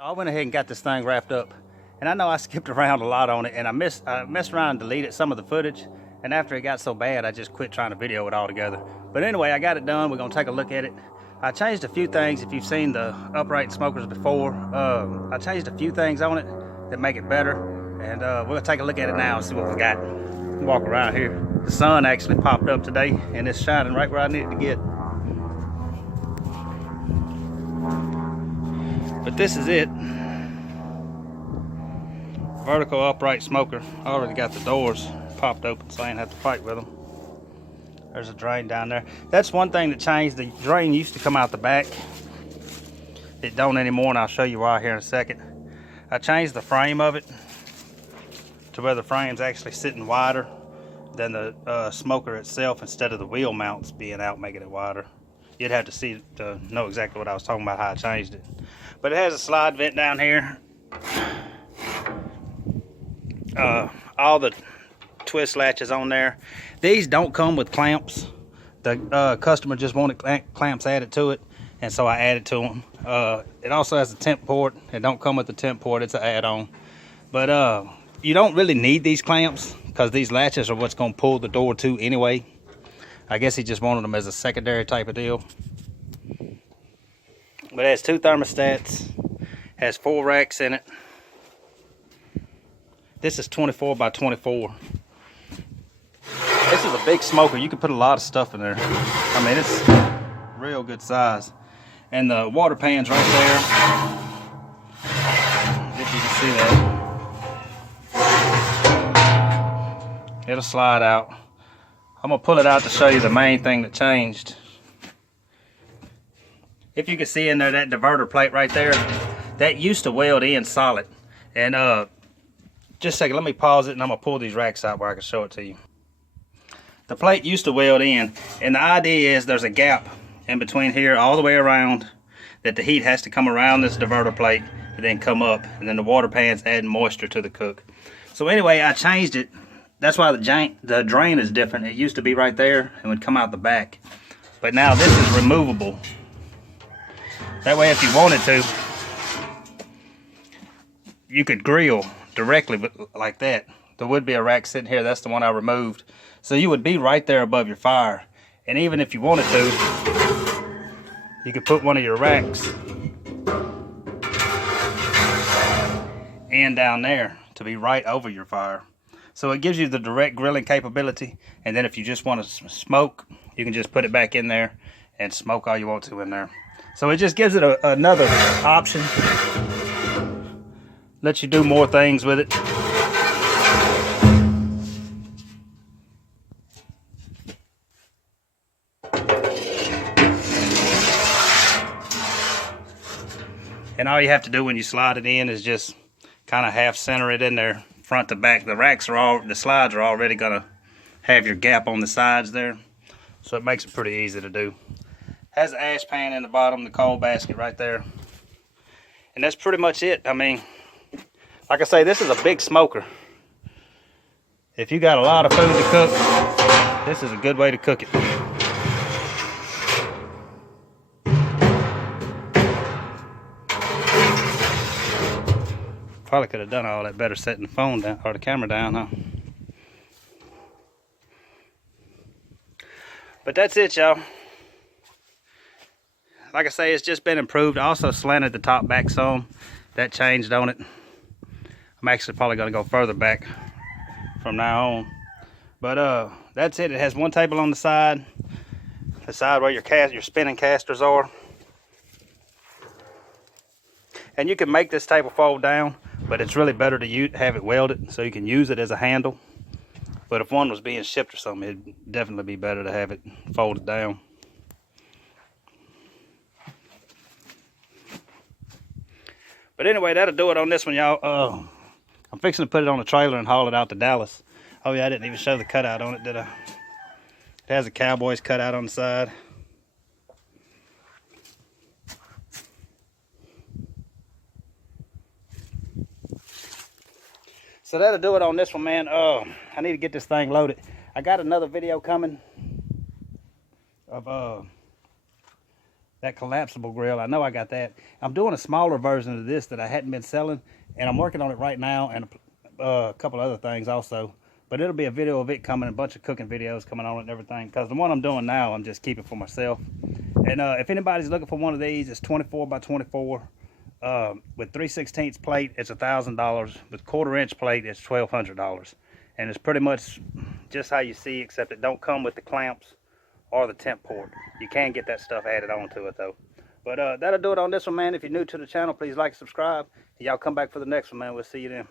I went ahead and got this thing wrapped up, and I know I skipped around a lot on it, and I messed around and deleted some of the footage, and after it got so bad I just quit trying to video it all together. But anyway, I got it done. We're gonna take a look at it. I changed a few things. If you've seen the upright smokers before, I changed a few things on it that make it better, and we're gonna take a look at it now and see what we got. Walk around here. The sun actually popped up today, and it's shining right where I need it to get. But this is it. Vertical upright smoker. I already got the doors popped open so I ain't have to fight with them. There's a drain down there. That's one thing that changed. The drain used to come out the back. It don't anymore, and I'll show you why here in a second. I changed the frame of it to where the frame's actually sitting wider than the smoker itself, instead of the wheel mounts being out making it wider. You'd have to see to know exactly what I was talking about, how I changed it. But it has a slide vent down here. All the twist latches on there. These don't come with clamps. The customer just wanted clamps added to it, and so I added to them. It also has a temp port. It don't come with the temp port. It's an add-on. But you don't really need these clamps because these latches are what's going to pull the door to anyway. I guess he just wanted them as a secondary type of deal. But it has two thermostats, has 4 racks in it. This is 24 by 24. This is a big smoker. You can put a lot of stuff in there. I mean, it's real good size. And the water pan's right there, if you can see that. It'll slide out. I'm gonna pull it out to show you the main thing that changed. If you can see in there, that diverter plate right there, that used to weld in solid. And just a second, let me pause it and I'm gonna pull these racks out where I can show it to you. The plate used to weld in, and the idea is there's a gap in between here all the way around, that the heat has to come around this diverter plate and then come up, and then the water pan's adding moisture to the cook. So anyway, I changed it. That's why the drain is different. It used to be right there and would come out the back. But now this is removable. That way, if you wanted to, you could grill directly like that. There would be a rack sitting here. That's the one I removed. So you would be right there above your fire. And even if you wanted to, you could put one of your racks and down there to be right over your fire. So it gives you the direct grilling capability, and then if you just want to smoke, you can just put it back in there and smoke all you want to in there. So it just gives it another option. Lets you do more things with it. And all you have to do when you slide it in is just kind of half center it in there, front to back. The slides are already gonna have your gap on the sides there, so it makes it pretty easy to do. Has an ash pan in the bottom, the coal basket right there, and that's pretty much it. I mean, like I say, this is a big smoker. If you got a lot of food to cook, this is a good way to cook it. Probably could have done all that better setting the phone down, or the camera down, huh? But that's it, y'all. Like I say, it's just been improved. I also slanted the top back some. That changed on it. I'm actually probably gonna go further back from now on. But that's it. It has one table on the side where your spinning casters are. And you can make this table fold down, but it's really better to have it welded so you can use it as a handle. But if one was being shipped or something, it'd definitely be better to have it folded down. But anyway, that'll do it on this one, y'all. I'm fixing to put it on a trailer and haul it out to Dallas. Oh yeah, I didn't even show the cutout on it, did I? It has a Cowboys cutout on the side. So that'll do it on this one, man. I need to get this thing loaded. I got another video coming of that collapsible grill. I know I got that. I'm doing a smaller version of this that I hadn't been selling, and I'm working on it right now, and a couple other things also. But it'll be a video of it coming, a bunch of cooking videos coming on it and everything, because the one I'm doing now I'm just keeping for myself. And if anybody's looking for one of these, it's 24 by 24 with 3/16 plate. It's $1,000. With 1/4 inch plate, it's $1,200. And it's pretty much just how you see, except it don't come with the clamps or the temp port. You can get that stuff added onto it though. But that'll do it on this one, man. If you're new to the channel, please like and subscribe. Y'all come back for the next one, man. We'll see you then.